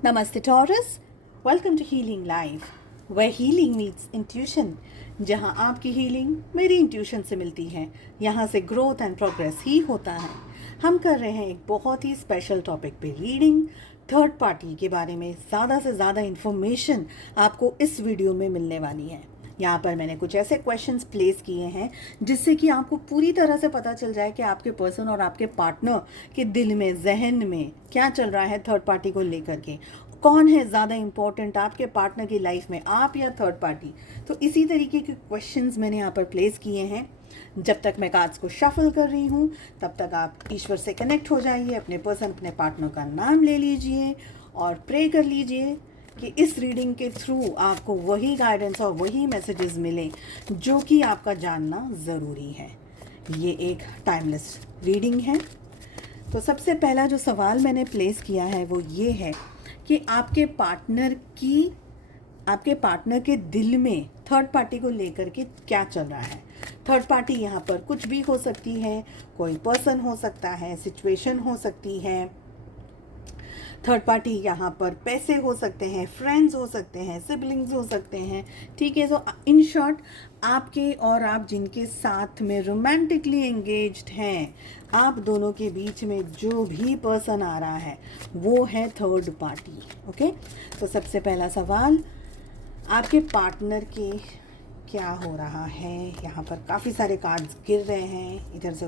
Namaste Taurus, welcome to Healing Life, where healing meets intuition. जहाँ आपकी healing मेरी intuition से मिलती है, यहाँ से ग्रोथ एंड प्रोग्रेस ही होता है। हम कर रहे हैं एक बहुत ही स्पेशल टॉपिक पे रीडिंग। थर्ड पार्टी के बारे में ज़्यादा से ज़्यादा इन्फॉर्मेशन आपको इस वीडियो में मिलने वाली है। यहाँ पर मैंने कुछ ऐसे क्वेश्चंस प्लेस किए हैं जिससे कि आपको पूरी तरह से पता चल जाए कि आपके पर्सन और आपके पार्टनर के दिल में, जहन में क्या चल रहा है थर्ड पार्टी को लेकर के। कौन है ज़्यादा इम्पोर्टेंट आपके पार्टनर की लाइफ में, आप या थर्ड पार्टी। तो इसी तरीके के क्वेश्चंस मैंने यहाँ पर प्लेस किए हैं। जब तक मैं कार्ड्स को शफल कर रही हूँ तब तक आप ईश्वर से कनेक्ट हो जाइए, अपने पर्सन, अपने पार्टनर का नाम ले लीजिए और प्रे कर लीजिए कि इस रीडिंग के थ्रू आपको वही गाइडेंस और वही मैसेजेस मिले जो कि आपका जानना ज़रूरी है। ये एक टाइमलेस रीडिंग है। तो सबसे पहला जो सवाल मैंने प्लेस किया है वो ये है कि आपके पार्टनर के दिल में थर्ड पार्टी को लेकर के क्या चल रहा है। थर्ड पार्टी यहाँ पर कुछ भी हो सकती है, कोई पर्सन हो सकता है, सिचुएशन हो सकती है। थर्ड पार्टी यहाँ पर पैसे हो सकते हैं, फ्रेंड्स हो सकते हैं, सिबलिंग्स हो सकते हैं। ठीक है, तो इन शॉर्ट आपके और आप जिनके साथ में रोमांटिकली एंगेज्ड हैं, आप दोनों के बीच में जो भी पर्सन आ रहा है वो है थर्ड पार्टी। ओके, तो सबसे पहला सवाल, आपके पार्टनर के क्या हो रहा है। यहाँ पर काफ़ी सारे कार्ड्स गिर रहे हैं, इधर से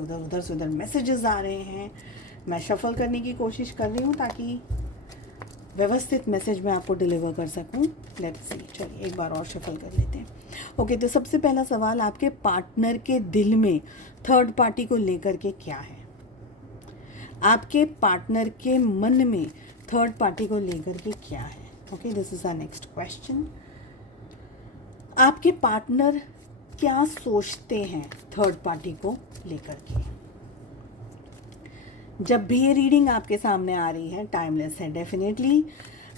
उधर मैसेजेस आ रहे हैं। मैं शफल करने की कोशिश कर रही हूँ ताकि व्यवस्थित मैसेज मैं आपको डिलीवर कर सकूँ। लेट्स सी, चलिए एक बार और शफल कर लेते हैं। ओके, तो सबसे पहला सवाल, आपके पार्टनर के दिल में थर्ड पार्टी को लेकर के क्या है। आपके पार्टनर के मन में थर्ड पार्टी को लेकर के क्या है। Okay, this is our next question. आपके पार्टनर क्या सोचते हैं थर्ड पार्टी को लेकर के। जब भी ये रीडिंग आपके सामने आ रही है, टाइमलेस है डेफिनेटली।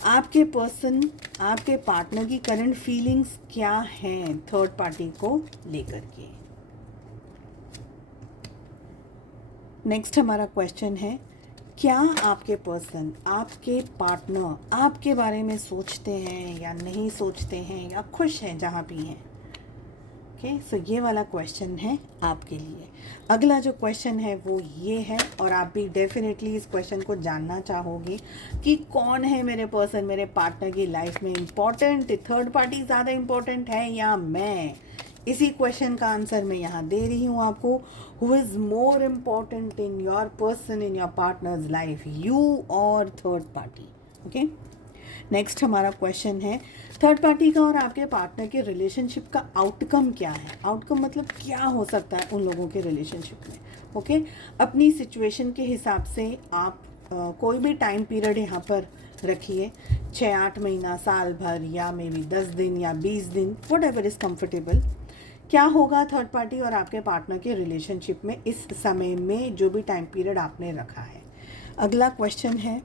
आपके पर्सन, आपके पार्टनर की करंट फीलिंग्स क्या हैं थर्ड पार्टी को लेकर के। नेक्स्ट हमारा क्वेश्चन है, क्या आपके पर्सन, आपके पार्टनर आपके बारे में सोचते हैं या नहीं सोचते हैं या खुश हैं जहाँ भी हैं। ओके, सो ये वाला क्वेश्चन है आपके लिए। अगला जो क्वेश्चन है वो ये है, और आप भी डेफिनेटली इस क्वेश्चन को जानना चाहोगे कि कौन है मेरे पर्सन, मेरे पार्टनर की लाइफ में इम्पॉर्टेंट, थर्ड पार्टी ज़्यादा इम्पॉर्टेंट है या मैं। इसी क्वेश्चन का आंसर मैं यहाँ दे रही हूँ आपको। Who is more important in your person, in your partners life, you और थर्ड पार्टी। ओके, नेक्स्ट हमारा क्वेश्चन है, थर्ड पार्टी का और आपके पार्टनर के रिलेशनशिप का आउटकम क्या है। आउटकम मतलब क्या हो सकता है उन लोगों के रिलेशनशिप में। ओके, अपनी सिचुएशन के हिसाब से आप कोई भी टाइम पीरियड यहाँ पर रखिए, 6-8 महीना, साल भर, या मे बी 10 दिन या 20 दिन, वट एवर इज़ कम्फर्टेबल। क्या होगा थर्ड पार्टी और आपके पार्टनर के रिलेशनशिप में इस समय में, जो भी टाइम पीरियड आपने रखा है। अगला क्वेश्चन है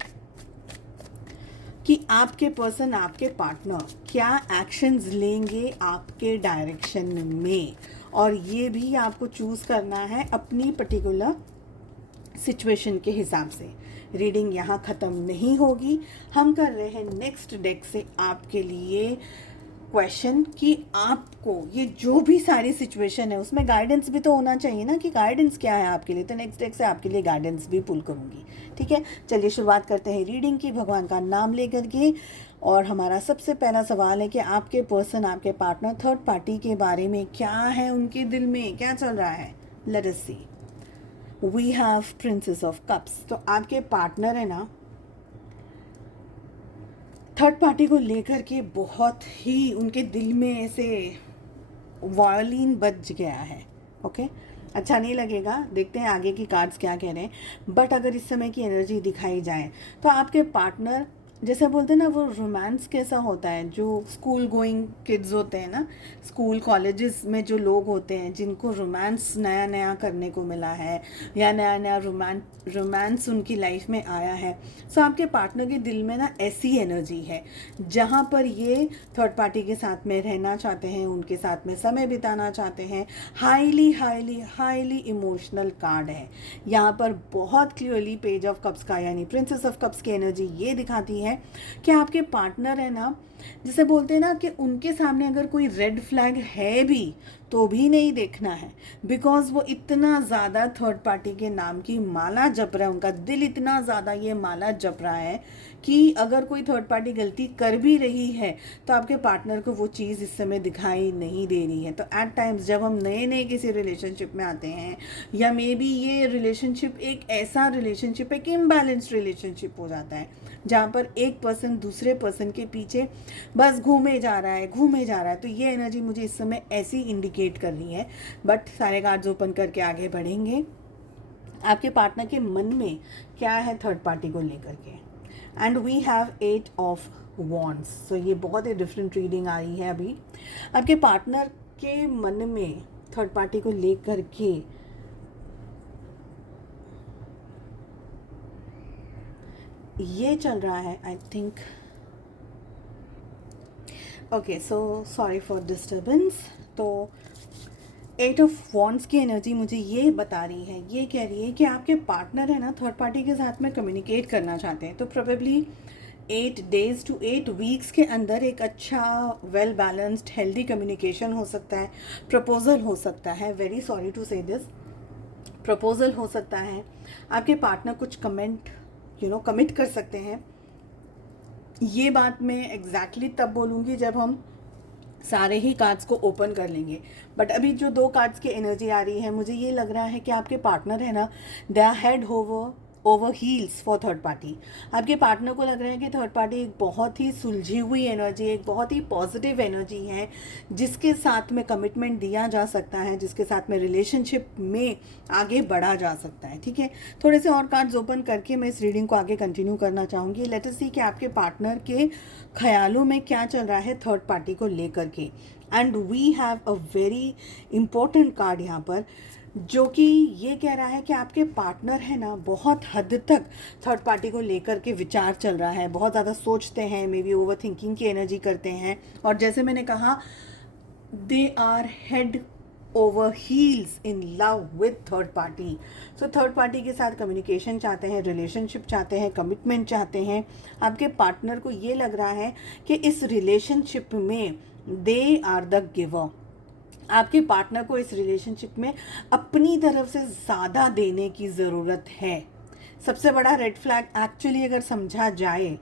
कि आपके पर्सन, आपके पार्टनर क्या एक्शंस लेंगे आपके डायरेक्शन में, और ये भी आपको चूज़ करना है अपनी पर्टिकुलर सिचुएशन के हिसाब से। रीडिंग यहाँ ख़त्म नहीं होगी, हम कर रहे हैं नेक्स्ट डेक से आपके लिए क्वेश्चन कि आपको ये जो भी सारी सिचुएशन है उसमें गाइडेंस भी तो होना चाहिए ना, कि गाइडेंस क्या है आपके लिए। तो नेक्स्ट डेक से आपके लिए गाइडेंस भी पुल करूँगी। ठीक है, चलिए शुरुआत करते हैं रीडिंग की, भगवान का नाम लेकर के। और हमारा सबसे पहला सवाल है कि आपके पर्सन, आपके पार्टनर थर्ड पार्टी के बारे में क्या है, उनके दिल में क्या चल रहा है। Let us see. We have princess of cups. तो आपके पार्टनर है ना, थर्ड पार्टी को लेकर के बहुत ही उनके दिल में ऐसे वायलिन बज गया है। ओके, अच्छा नहीं लगेगा, देखते हैं आगे की कार्ड्स क्या कह रहे हैं। बट अगर इस समय की एनर्जी दिखाई जाए तो आपके पार्टनर, जैसे बोलते हैं ना, वो रोमांस कैसा होता है, जो स्कूल गोइंग किड्स होते हैं ना, स्कूल कॉलेजेस में जो लोग होते हैं जिनको रोमांस नया नया करने को मिला है या नया नया रोमांस उनकी लाइफ में आया है, सो आपके पार्टनर के दिल में ना ऐसी एनर्जी है जहाँ पर ये थर्ड पार्टी के साथ में रहना चाहते हैं, उनके साथ में समय बिताना चाहते हैं। Highly highly highly emotional card है यहाँ पर। बहुत क्लियरली पेज ऑफ कप्स का यानी प्रिंसेस ऑफ कप्स की एनर्जी ये दिखाती है है कि आपके पार्टनर है ना, जिसे बोलते हैं ना कि उनके सामने अगर कोई रेड फ्लैग है भी तो भी नहीं देखना है, बिकॉज वो इतना ज़्यादा थर्ड पार्टी के नाम की माला जप रहा है, उनका दिल इतना ज़्यादा ये माला जप रहा है कि अगर कोई थर्ड पार्टी गलती कर भी रही है तो आपके पार्टनर को वो चीज़ इस समय दिखाई नहीं दे रही है। तो एट टाइम्स जब हम नए नए किसी रिलेशनशिप में आते हैं, या मे बी ये रिलेशनशिप एक ऐसा रिलेशनशिप है कि इम्बैलेंस्ड रिलेशनशिप हो जाता है, जहाँ पर एक पर्सन दूसरे पर्सन के पीछे बस घूमे जा रहा है घूमे जा रहा है, तो ये एनर्जी मुझे इस समय ऐसी इंडिकेट कर रही है। बट सारे कार्ड्स ओपन करके आगे बढ़ेंगे। आपके पार्टनर के मन में क्या है थर्ड पार्टी को लेकर के, and we have 8 of wands. So ये बहुत ही डिफरेंट रीडिंग आई है अभी। आपके पार्टनर के मन में थर्ड पार्टी को लेकर के ये चल रहा है, I think. Okay, so sorry for disturbance. तो 8 ऑफ वॉन्ड्स की एनर्जी मुझे ये बता रही है, ये कह रही है कि आपके पार्टनर है ना थर्ड पार्टी के साथ में कम्युनिकेट करना चाहते हैं। तो प्रोबेबली 8 days to 8 weeks के अंदर एक अच्छा वेल बैलेंस्ड हेल्दी कम्युनिकेशन हो सकता है, प्रपोजल हो सकता है। वेरी सॉरी टू से दिस, प्रपोजल हो सकता है। आपके पार्टनर कुछ कमिट कर सकते हैं। ये बात मैं एग्जैक्टली तब बोलूँगी जब हम सारे ही कार्ड्स को ओपन कर लेंगे। बट अभी जो 2 कार्ड्स की एनर्जी आ रही है, मुझे ये लग रहा है कि आपके पार्टनर है ना, they are head over heels for third party. आपके पार्टनर को लग रहा है कि थर्ड पार्टी एक बहुत ही सुलझी हुई एनर्जी, एक बहुत ही पॉजिटिव एनर्जी है, जिसके साथ में कमिटमेंट दिया जा सकता है, जिसके साथ में रिलेशनशिप में आगे बढ़ा जा सकता है। ठीक है, थोड़े से और कार्ड्स ओपन करके मैं इस रीडिंग को आगे कंटिन्यू करना चाहूँगी। लेट अस सी कि आपके पार्टनर के ख्यालों में क्या चल रहा है थर्ड पार्टी को लेकर के। And we have a very important card यहाँ पर, जो कि ये कह रहा है कि आपके पार्टनर है ना, बहुत हद तक थर्ड पार्टी को लेकर के विचार चल रहा है, बहुत ज़्यादा सोचते हैं, मे बी ओवर थिंकिंग की एनर्जी करते हैं। और जैसे मैंने कहा, they are head over heels in love with third party. So third party के साथ कम्युनिकेशन चाहते हैं, रिलेशनशिप चाहते हैं, कमिटमेंट चाहते हैं। आपके पार्टनर को ये लग रहा है कि इस रिलेशनशिप में दे आर द गिवर। आपके पार्टनर को इस रिलेशनशिप में अपनी तरफ से ज़्यादा देने की ज़रूरत है। सबसे बड़ा रेड फ्लैग एक्चुअली अगर समझा जाए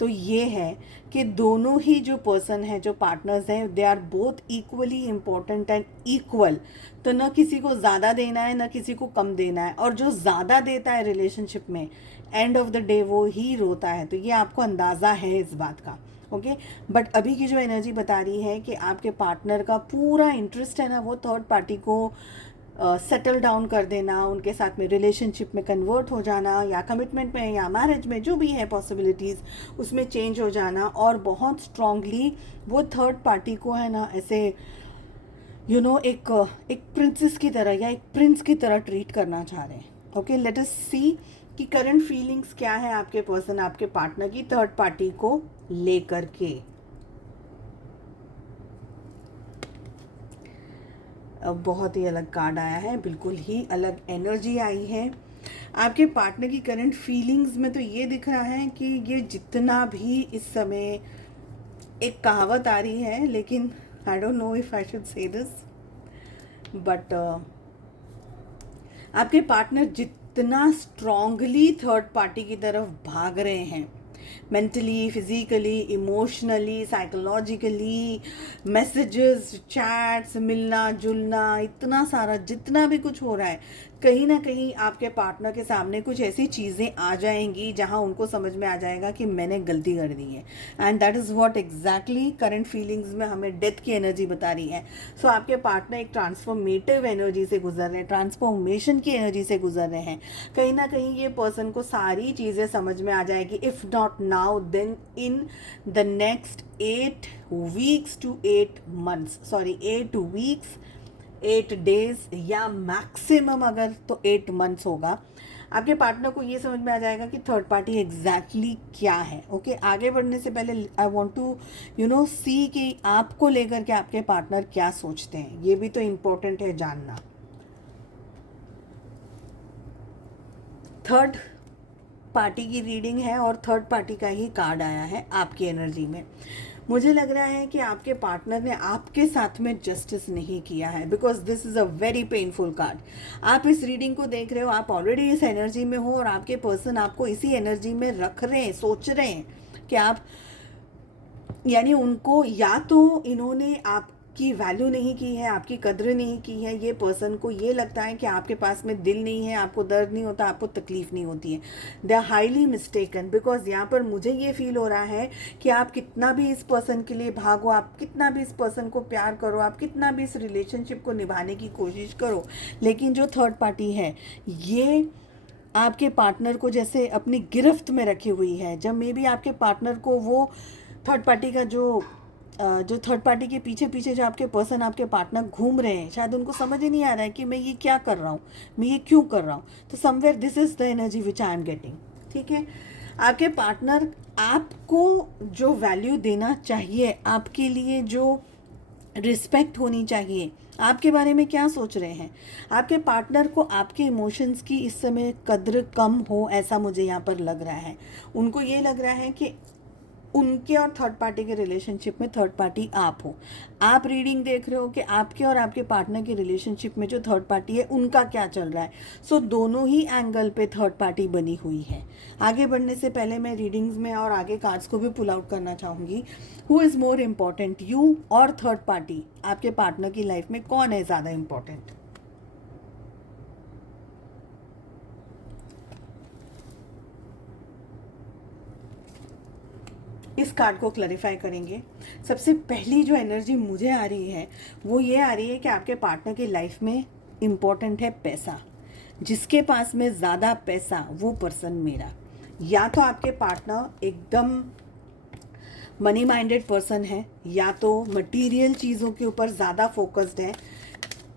तो ये है कि दोनों ही जो पर्सन हैं, जो पार्टनर्स हैं, they are both equally important and equal. तो न किसी को ज़्यादा देना है, न किसी को कम देना है। और जो ज़्यादा देता है रिलेशनशिप में, एंड ऑफ द डे वो ही रोता है। तो ये आपको अंदाज़ा है इस बात का। ओके, बट अभी की जो एनर्जी बता रही है कि आपके पार्टनर का पूरा इंटरेस्ट है ना, वो थर्ड पार्टी को सेटल डाउन कर देना, उनके साथ में रिलेशनशिप में कन्वर्ट हो जाना, या कमिटमेंट में या मैरिज में जो भी है पॉसिबिलिटीज़, उसमें चेंज हो जाना। और बहुत स्ट्रांगली वो थर्ड पार्टी को है ना ऐसे एक प्रिंसेस की तरह या एक प्रिंस की तरह ट्रीट करना चाह रहे हैं। ओके, लेट अस सी कि करंट फीलिंग्स क्या है आपके पर्सन, आपके पार्टनर की थर्ड पार्टी को लेकर के। अब बहुत ही अलग कार्ड आया है, बिल्कुल ही अलग एनर्जी आई है। आपके पार्टनर की करंट फीलिंग्स में तो ये दिख रहा है कि ये जितना भी इस समय, एक कहावत आ रही है, लेकिन I don't know if I should say this, but आपके पार्टनर जितना स्ट्रांगली थर्ड पार्टी की तरफ भाग रहे हैं, mentally, physically, emotionally, psychologically, messages, chats, मिलना जुलना, इतना सारा जितना भी कुछ हो रहा है, कहीं ना कहीं आपके पार्टनर के सामने कुछ ऐसी चीज़ें आ जाएंगी जहां उनको समझ में आ जाएगा कि मैंने गलती कर दी है। And that is what exactly current feelings में हमें डेथ की एनर्जी बता रही है। सो आपके पार्टनर एक ट्रांसफॉर्मेटिव एनर्जी से गुजर रहे हैं, ट्रांसफॉर्मेशन की एनर्जी से गुजर रहे हैं। कहीं ना कहीं ये पर्सन को सारी चीज़ें समझ में आ जाएगी, if not now then in the next 8 weeks to 8 months, sorry 8 weeks 8 days, या मैक्सिमम अगर तो 8 months होगा। आपके पार्टनर को ये समझ में आ जाएगा कि थर्ड पार्टी एग्जैक्टली क्या है। ओके, आगे बढ़ने से पहले आई वांट टू सी कि आपको लेकर के आपके पार्टनर क्या सोचते हैं, ये भी तो इम्पोर्टेंट है जानना। थर्ड पार्टी की रीडिंग है और थर्ड पार्टी का ही कार्ड आया है आपकी एनर्जी में। मुझे लग रहा है कि आपके पार्टनर ने आपके साथ में जस्टिस नहीं किया है, because this is a very painful card. आप इस रीडिंग को देख रहे हो, आप ऑलरेडी इस एनर्जी में हो और आपके पर्सन आपको इसी एनर्जी में रख रहे हैं, सोच रहे हैं कि आप, यानी उनको या तो इन्होंने आपकी वैल्यू नहीं की है, आपकी कद्र नहीं की है। ये पर्सन को ये लगता है कि आपके पास में दिल नहीं है, आपको दर्द नहीं होता, आपको तकलीफ नहीं होती है। They are highly mistaken, because यहाँ पर मुझे ये फील हो रहा है कि आप कितना भी इस पर्सन के लिए भागो, आप कितना भी इस पर्सन को प्यार करो, आप कितना भी इस रिलेशनशिप को निभाने की कोशिश करो, लेकिन जो थर्ड पार्टी है ये आपके पार्टनर को जैसे अपनी गिरफ्त में रखी हुई है। जब मे बी आपके पार्टनर को वो थर्ड पार्टी का जो थर्ड पार्टी के पीछे पीछे जो आपके पर्सन, आपके पार्टनर घूम रहे हैं, शायद उनको समझ ही नहीं आ रहा है कि मैं ये क्या कर रहा हूँ, मैं ये क्यों कर रहा हूँ। तो somewhere this is the energy which I am getting. ठीक है, आपके पार्टनर आपको जो वैल्यू देना चाहिए, आपके लिए जो रिस्पेक्ट होनी चाहिए, आपके बारे में क्या सोच रहे हैं। आपके पार्टनर को आपके इमोशंस की इस समय कद्र कम हो, ऐसा मुझे यहाँ पर लग रहा है। उनको ये लग रहा है कि उनके और थर्ड पार्टी के रिलेशनशिप में थर्ड पार्टी आप हो। आप रीडिंग देख रहे हो कि आपके और आपके पार्टनर के रिलेशनशिप में जो थर्ड पार्टी है उनका क्या चल रहा है। सो दोनों ही एंगल पे थर्ड पार्टी बनी हुई है। आगे बढ़ने से पहले मैं रीडिंग्स में और आगे कार्ड्स को भी पुल आउट करना चाहूँगी। Who is more important, you और थर्ड पार्टी? आपके पार्टनर की लाइफ में कौन है ज़्यादा इम्पॉर्टेंट? इस कार्ड को क्लैरिफाई करेंगे। सबसे पहली जो एनर्जी मुझे आ रही है वो ये आ रही है कि आपके पार्टनर की लाइफ में इम्पोर्टेंट है पैसा। जिसके पास में ज़्यादा पैसा वो पर्सन मेरा। या तो आपके पार्टनर एकदम मनी माइंडेड पर्सन है, या तो मटेरियल चीज़ों के ऊपर ज़्यादा फोकस्ड है,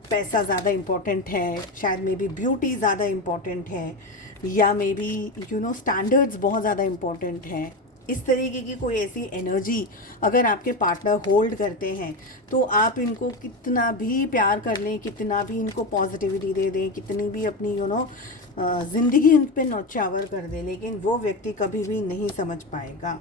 पैसा ज़्यादा इम्पोर्टेंट है, शायद मे बी ब्यूटी ज़्यादा इम्पोर्टेंट है, या मे बी स्टैंडर्ड्स बहुत ज़्यादा इम्पोर्टेंट हैं। इस तरीके की कोई ऐसी एनर्जी अगर आपके पार्टनर होल्ड करते हैं तो आप इनको कितना भी प्यार कर लें, कितना भी इनको पॉजिटिविटी दे दें, कितनी भी अपनी ज़िंदगी इन पे नौछावर कर दें, लेकिन वो व्यक्ति कभी भी नहीं समझ पाएगा।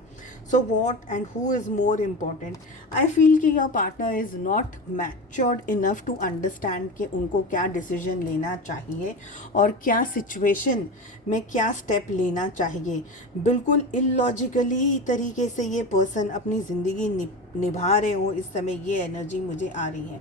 So what and who is more important? I feel कि your partner is not matured enough to understand कि उनको क्या डिसीजन लेना चाहिए और क्या सिचुएशन में क्या स्टेप लेना चाहिए। बिल्कुल इलॉजिकली तरीके से ये पर्सन अपनी ज़िंदगी निभा रहे हो इस समय, ये एनर्जी मुझे आ रही है।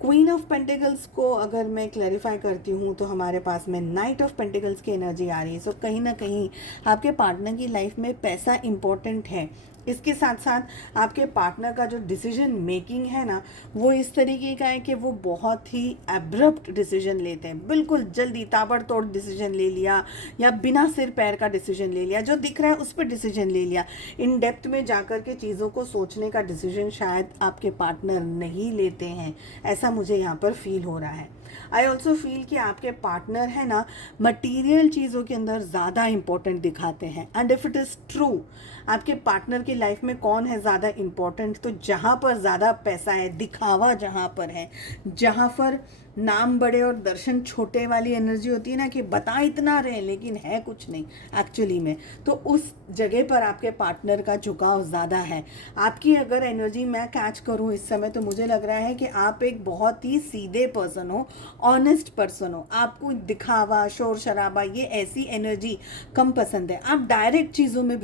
क्वीन ऑफ पेंटिकल्स को अगर मैं क्लैरिफाई करती हूँ तो हमारे पास में नाइट ऑफ पेंटिकल्स की एनर्जी आ रही है। सो कहीं ना कहीं आपके पार्टनर की लाइफ में पैसा इम्पोर्टेंट है। इसके साथ साथ आपके पार्टनर का जो डिसीजन मेकिंग है ना, वो इस तरीके का है कि वो बहुत ही एब्रप्ट डिसीजन लेते हैं। बिल्कुल जल्दी ताबड़तोड़ डिसीजन ले लिया, या बिना सिर पैर का डिसीजन ले लिया, जो दिख रहा है उस पर डिसीजन ले लिया। इन डेप्थ में जाकर के चीज़ों को सोचने का डिसीजन शायद आपके पार्टनर नहीं लेते हैं, ऐसा मुझे यहाँ पर फील हो रहा है। आई ऑल्सो फील कि आपके पार्टनर है ना, मटीरियल चीज़ों के अंदर ज़्यादा इंपॉर्टेंट दिखाते हैं। And if it is true, आपके पार्टनर की लाइफ में कौन है ज़्यादा इम्पोर्टेंट, तो जहाँ पर ज़्यादा पैसा है, दिखावा जहाँ पर है, जहाँ पर नाम बड़े और दर्शन छोटे वाली एनर्जी होती है ना, कि बता इतना रहे लेकिन है कुछ नहीं एक्चुअली में, तो उस जगह पर आपके पार्टनर का झुकाव ज़्यादा है। आपकी अगर एनर्जी मैं कैच करूँ इस समय, तो मुझे लग रहा है कि आप एक बहुत ही सीधे पर्सन हो, ऑनेस्ट पर्सन हो। आपको दिखावा, शोर शराबा, ये ऐसी एनर्जी कम पसंद है। आप डायरेक्ट चीज़ों में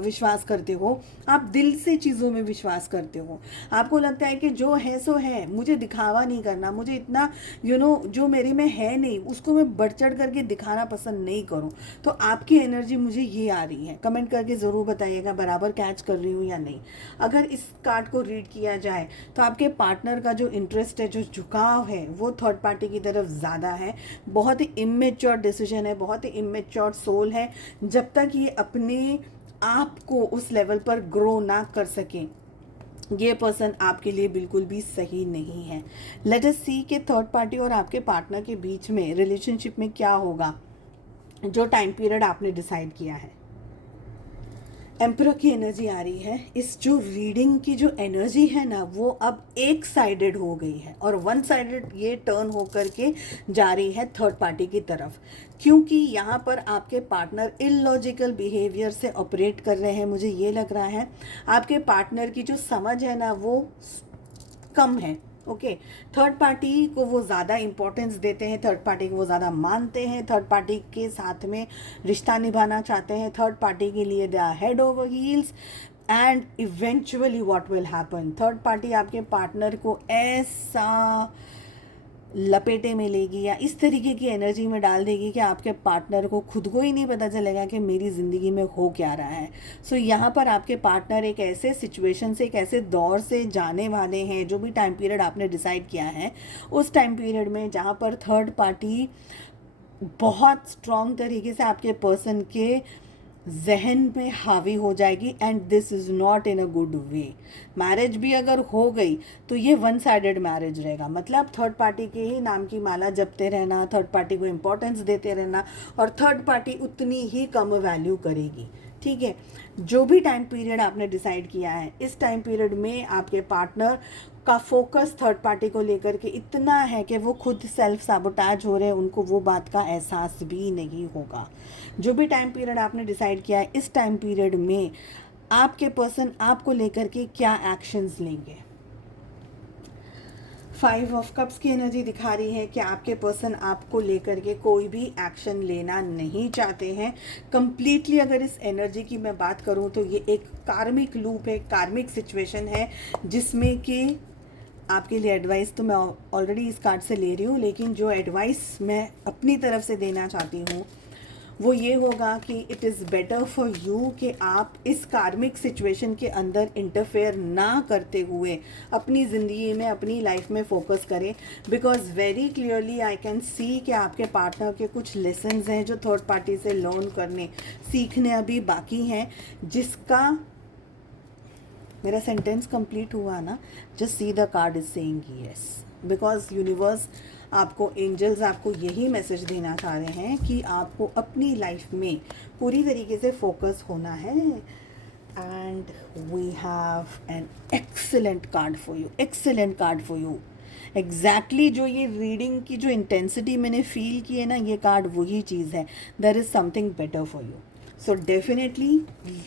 विश्वास करते हो, आप दिल से चीज़ों में विश्वास करते हो। आपको लगता है कि जो है सो है, मुझे दिखावा नहीं करना, मुझे इतना जो मेरे में है नहीं उसको मैं बढ़ चढ़ करके दिखाना पसंद नहीं करूं। तो आपकी एनर्जी मुझे ये आ रही है। कमेंट करके ज़रूर बताइएगा बराबर कैच कर रही हूँ या नहीं। अगर इस कार्ड को रीड किया जाए तो आपके पार्टनर का जो इंटरेस्ट है, जो झुकाव है, वो थर्ड पार्टी की तरफ ज़्यादा है। बहुत ही इमेच्योर डिसीजन है, बहुत ही इमेच्योर सोल है। जब तक ये अपने आप को उस लेवल पर ग्रो ना कर सकें, ये पर्सन आपके लिए बिल्कुल भी सही नहीं है। लेट अस सी कि थर्ड पार्टी और आपके पार्टनर के बीच में रिलेशनशिप में क्या होगा जो टाइम पीरियड आपने डिसाइड किया है। एम्परर की एनर्जी आ रही है। इस जो रीडिंग की जो एनर्जी है ना, वो अब एक साइडेड हो गई है और वन साइडेड ये टर्न होकर के जा रही है थर्ड पार्टी की तरफ, क्योंकि यहाँ पर आपके पार्टनर इलॉजिकल बिहेवियर से ऑपरेट कर रहे हैं। मुझे ये लग रहा है आपके पार्टनर की जो समझ है ना वो कम है। ओके, थर्ड पार्टी को वो ज़्यादा इम्पोर्टेंस देते हैं, थर्ड पार्टी को वो ज़्यादा मानते हैं, थर्ड पार्टी के साथ में रिश्ता निभाना चाहते हैं, थर्ड पार्टी के लिए they are head over heels. And eventually what will happen, third party आपके पार्टनर को ऐसा लपेटे में लेगी या इस तरीके की एनर्जी में डाल देगी कि आपके पार्टनर को खुद को ही नहीं पता चलेगा कि मेरी ज़िंदगी में हो क्या रहा है। सो यहाँ पर आपके पार्टनर एक ऐसे सिचुएशन से, एक ऐसे दौर से जाने वाले हैं, जो भी टाइम पीरियड आपने डिसाइड किया है उस टाइम पीरियड में, जहाँ पर थर्ड पार्टी बहुत स्ट्रॉन्ग तरीके से आपके पर्सन के जहन में हावी हो जाएगी। And this is not in a good way. Marriage भी अगर हो गई तो ये वन साइडेड मैरिज रहेगा, मतलब थर्ड पार्टी के ही नाम की माला जपते रहना, थर्ड पार्टी को इम्पोर्टेंस देते रहना, और थर्ड पार्टी उतनी ही कम वैल्यू करेगी। ठीक है, जो भी टाइम पीरियड आपने डिसाइड किया है, इस टाइम पीरियड में आपके पार्टनर का फोकस थर्ड पार्टी को लेकर के इतना है कि वो खुद सेल्फ साबोटाज हो रहे हैं, उनको वो बात का एहसास भी नहीं होगा। जो भी टाइम पीरियड आपने डिसाइड किया है, इस टाइम पीरियड में आपके पर्सन आपको लेकर के क्या एक्शंस लेंगे। 5 ऑफ कप्स की एनर्जी दिखा रही है कि आपके पर्सन आपको लेकर के कोई भी एक्शन लेना नहीं चाहते हैं कंप्लीटली। अगर इस एनर्जी की मैं बात करूं तो ये एक कार्मिक लूप है, कार्मिक सिचुएशन है, जिसमें कि आपके लिए एडवाइस तो मैं ऑलरेडी इस कार्ड से ले रही हूँ, लेकिन जो एडवाइस मैं अपनी तरफ से देना चाहती हूँ वो ये होगा कि it is better for you कि आप इस कार्मिक सिचुएशन के अंदर इंटरफेयर ना करते हुए अपनी ज़िंदगी में, अपनी लाइफ में फोकस करें। Because very clearly I can see कि आपके पार्टनर के कुछ लेसन्स हैं जो थर्ड पार्टी से लर्न करने, सीखने अभी बाकी हैं, जिसका मेरा सेंटेंस कंप्लीट हुआ ना, just see the card is saying yes, because universe आपको, एंजल्स आपको यही मैसेज देना चाह रहे हैं कि आपको अपनी लाइफ में पूरी तरीके से फोकस होना है। And we have an excellent card for you, excellent card for you. Exactly जो ये रीडिंग की जो इंटेंसिटी मैंने फील की है ना, ये कार्ड वही चीज़ है। There is something better for you. So definitely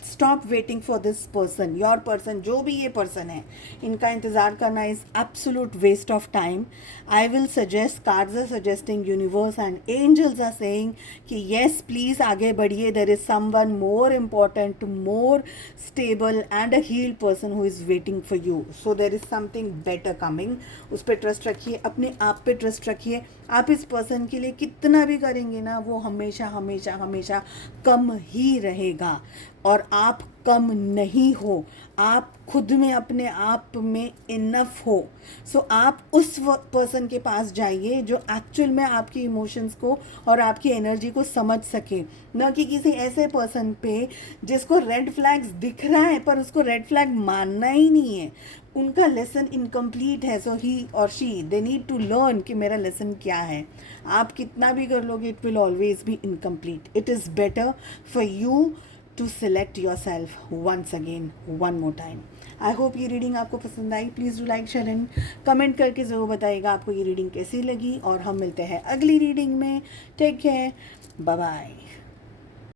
stop waiting for this person, your person, जो भी ये पर्सन है, इनका इंतज़ार करना is absolute waste of time. I will suggest, cards are suggesting, universe and angels are saying कि yes please आगे बढ़िए, there is someone more important, more stable and a healed person who is waiting for you. So there is something better coming. उस पर trust रखिए, अपने आप पे trust रखिए। आप इस पर्सन के लिए कितना भी करेंगे ना, वो हमेशा हमेशा हमेशा कम ही रहेगा, और आप कम नहीं हो, आप खुद में, अपने आप में इनफ हो। सो आप उस पर्सन के पास जाइए जो एक्चुअल में आपकी इमोशंस को और आपकी एनर्जी को समझ सके, न कि किसी ऐसे पर्सन पे जिसको रेड फ्लैग्स दिख रहा है पर उसको रेड फ्लैग मानना ही नहीं है। उनका लेसन इनकम्प्लीट है, so he or she they need to learn कि मेरा लेसन क्या है। आप कितना भी कर लोगे, it will always be incomplete. It is better for you to select yourself once again, one more time. I hope ये रीडिंग आपको पसंद आई। Please do like, share and comment करके ज़रूर बताइएगा आपको ये रीडिंग कैसी लगी, और हम मिलते हैं अगली रीडिंग में। Take care, bye bye.